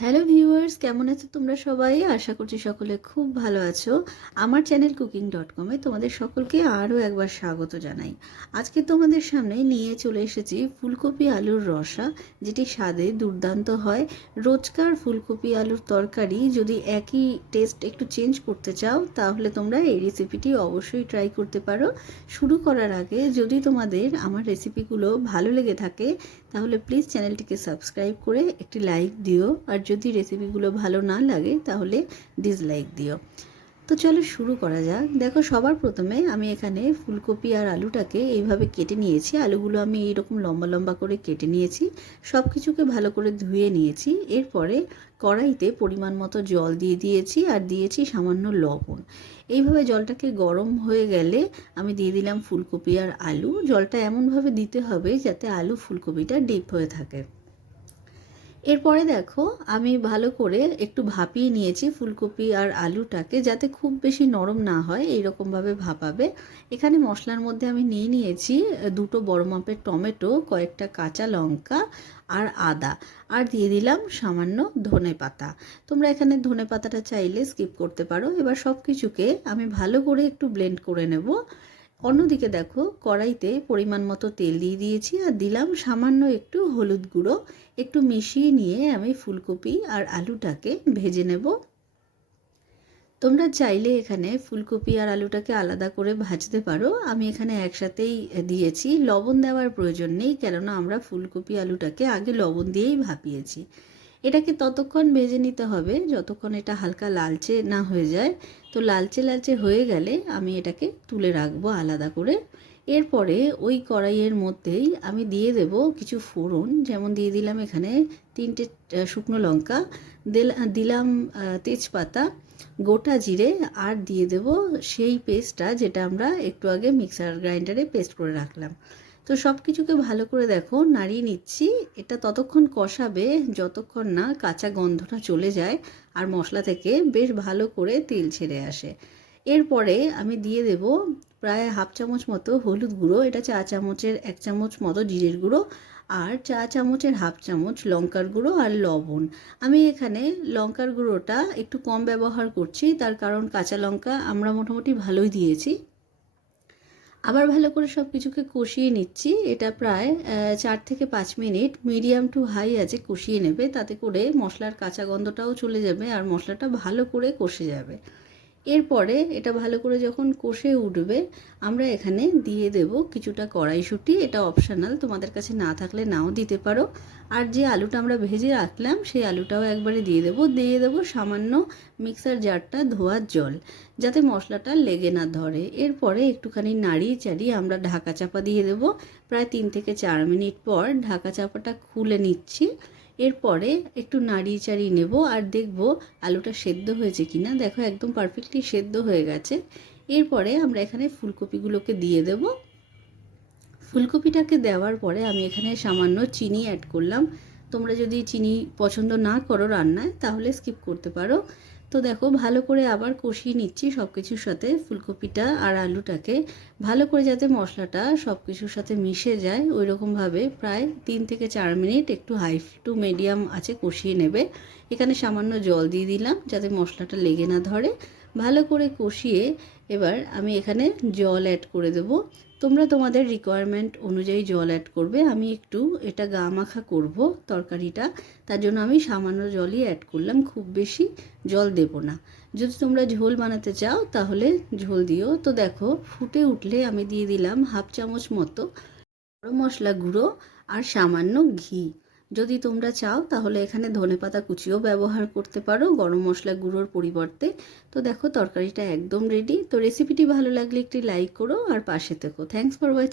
Hello viewers, কেমন আছো তোমরা সবাই? আশা করছি সকলে খুব ভালো আছো। আমার চ্যানেল কুকিং ডট কমে তোমাদের সকলকে আরও একবার স্বাগত জানাই। আজকে তোমাদের সামনে নিয়ে চলে এসেছি ফুলকপি আলুর রসা, যেটি স্বাদে দুর্দান্ত হয়। রোজকার ফুলকপি আলুর তরকারি যদি একই টেস্ট একটু চেঞ্জ করতে চাও, তাহলে তোমরা এই রেসিপিটি অবশ্যই ট্রাই করতে পারো। শুরু করার আগে যদি তোমাদের আমার রেসিপিগুলো ভালো লেগে থাকে, তাহলে প্লিজ চ্যানেলটিকে সাবস্ক্রাইব করে একটি লাইক দিও। আর যদি রেসিপিগুলো ভালো না লাগে, তাহলে ডিসলাইক দিও। তো চলো শুরু করা যাক। দেখো, সবার প্রথমে আমি এখানে ফুলকপি আর আলুটাকে এইভাবে কেটে নিয়েছি। আলুগুলো আমি এইরকম লম্বা লম্বা করে কেটে নিয়েছি। সব কিছুকে ভালো করে ধুয়ে নিয়েছি। এরপরে কড়াইতে পরিমাণ মতো জল দিয়ে দিয়েছি আর দিয়েছি সামান্য লবণ। এইভাবে জলটাকে গরম হয়ে গেলে আমি দিয়ে দিলাম ফুলকপি আর আলু। জলটা এমনভাবে দিতে হবে যাতে আলু ফুলকপিটা ডিপ হয়ে থাকে। এরপরে দেখো, আমি ভালো করে একটু ভাপিয়ে নিয়েছি ফুলকপি আর আলুটাকে যাতে খুব বেশি নরম না হয়, এইরকমভাবে ভাপাবে। এখানে মশলার মধ্যে আমি নিয়ে নিয়েছি দুটো বড় মাপের টমেটো, কয়েকটা কাঁচা লঙ্কা আর আদা। আর দিয়ে দিলাম সামান্য ধনে পাতা। তোমরা এখানে ধনে পাতাটা চাইলে স্কিপ করতে পারো। এবার সব কিছুকে আমি ভালো করে একটু ব্লেন্ড করে নেব। অন্যদিকে দেখো, কড়াইতে পরিমাণ মতো তেল দিয়ে দিয়েছি আর দিলাম সামান্য একটু হলুদ গুঁড়ো। একটু মিশিয়ে নিয়ে আমি ফুলকপি আর আলুটাকে ভেজে নেব। তোমরা চাইলে এখানে ফুলকপি আর আলুটাকে আলাদা করে ভাজতে পারো। আমি এখানে একসাথেই দিয়েছি। লবণ দেওয়ার প্রয়োজন নেই, কেননা আমরা ফুলকপি আলুটাকে আগে লবণ দিয়েই ভাপিয়েছি। এটাকে ততক্ষণ ভেজে নিতে হবে, যতক্ষণ এটা হালকা লালচে না হয়ে যায়। তো লালচে লালচে হয়ে গেলে আমি এটাকে তুলে রাখব আলাদা করে। এরপরে ওই কড়াইয়ের মধ্যেই আমি দিয়ে দেব কিছু ফোড়ন, যেমন দিয়ে দিলাম এখানে তিনটে শুকনো লঙ্কা দিলাম তেজপাতা, গোটা জিরে, আর দিয়ে দেব সেই পেস্টটা যেটা আমরা একটু আগে মিক্সার গ্রাইন্ডারে পেস্ট করে রাখলাম। তো সব কিছুকে ভালো করে দেখো, নাড়িয়ে নিচ্ছি। এটা ততক্ষণ কষাবে, যতক্ষণ না কাঁচা গন্ধটা চলে যায় আর মশলা থেকে বেশ ভালো করে তেল ছেড়ে আসে। এরপরে আমি দিয়ে দেব প্রায় হাফ চামচ মতো হলুদ গুঁড়ো, এটা চা চামচের এক চামচ মতো জিরের গুঁড়ো আর চা চামচের হাফ চামচ লঙ্কার গুঁড়ো আর লবণ। আমি এখানে লঙ্কার গুঁড়োটা একটু কম ব্যবহার করছি, তার কারণ কাঁচা লঙ্কা আমরা মোটামুটি ভালোই দিয়েছি। আবার ভালো করে সব কিছুকে কষিয়ে নিচ্ছি। এটা প্রায় চার থেকে পাঁচ মিনিট। মিডিয়াম টু হাই আছে, কষিয়ে নেবে। তাতে করে মশলার কাঁচা গন্ধটাও চলে যাবে আর মশলাটা ভালো করে কষে যাবে। এরপরে এটা ভালো করে যখন কষে উঠবে, আমরা এখানে দিয়ে দেব কিছুটা কড়াইশুঁটি। এটা অপশানাল তোমাদের কাছে না থাকলে নাও দিতে পারো। আর যে আলুটা আমরা ভেজে রাখলাম, সেই আলুটাও একবারে দিয়ে দেবো। দিয়ে দেবো সামান্য মিক্সার জারটা ধোয়ার জল, যাতে মশলাটা লেগে না ধরে। এরপরে একটুখানি নাড়িয়ে চাড়িয়ে আমরা ঢাকা চাপা দিয়ে দেবো। প্রায় তিন থেকে চার মিনিট পর ঢাকা চাপাটা খুলে নিচ্ছি। এরপরে একটু নাড়িয়ে চাড়িয়ে নেব আর দেখব আলুটা সেদ্ধ হয়েছে কি না দেখো একদম পারফেক্টলি সেদ্ধ হয়ে গেছে। এরপরে আমরা এখানে ফুলকপিগুলোকে দিয়ে দেব। ফুলকপিটাকে দেওয়ার পরে আমি এখানে সামান্য চিনি অ্যাড করলাম। তোমরা যদি চিনি পছন্দ না করো রান্নায়, তাহলে স্কিপ করতে পারো। তো দেখো, ভালো করে আবার কষিয়ে নিচ্ছি সব কিছুর সাথে, ফুলকপিটা আর আলুটাকে। ভালো করে যাতে মশলাটা সব কিছুর সাথে মিশে যায় ওই রকমভাবে প্রায় তিন থেকে চার মিনিট একটু হাই টু মিডিয়াম আছে কষিয়ে নেবে। এখানে সামান্য জল দিয়ে দিলাম যাতে মশলাটা লেগে না ধরে। ভালো করে কষিয়ে এবার আমি এখানে জল অ্যাড করে দেব। তোমরা তোমাদের রিকোয়ারমেন্ট অনুযায়ী জল অ্যাড করবে। আমি একটু এটা গা মাখা করব তরকারিটা। তার জন্য আমি সামান্য জলই অ্যাড করলাম, খুব বেশি জল দেব না। যদি তোমরা ঝোল বানাতে চাও, তাহলে ঝোল দিও। তো দেখো, ফুটে উঠলে আমি দিয়ে দিলাম হাফ চামচ মতো গরম মশলা গুঁড়ো আর সামান্য ঘি। যদি তোমরা চাও, তাহলে এখানে ধনে পাতা কুচিও ব্যবহার করতে পারো, গরম মশলা গুঁড়োর পরিবর্তে। তো দেখো, তরকারিটা একদম রেডি তো রেসিপিটি ভালো লাগলে একটি লাইক করো, আর পাশে থেকো। Thanks for watching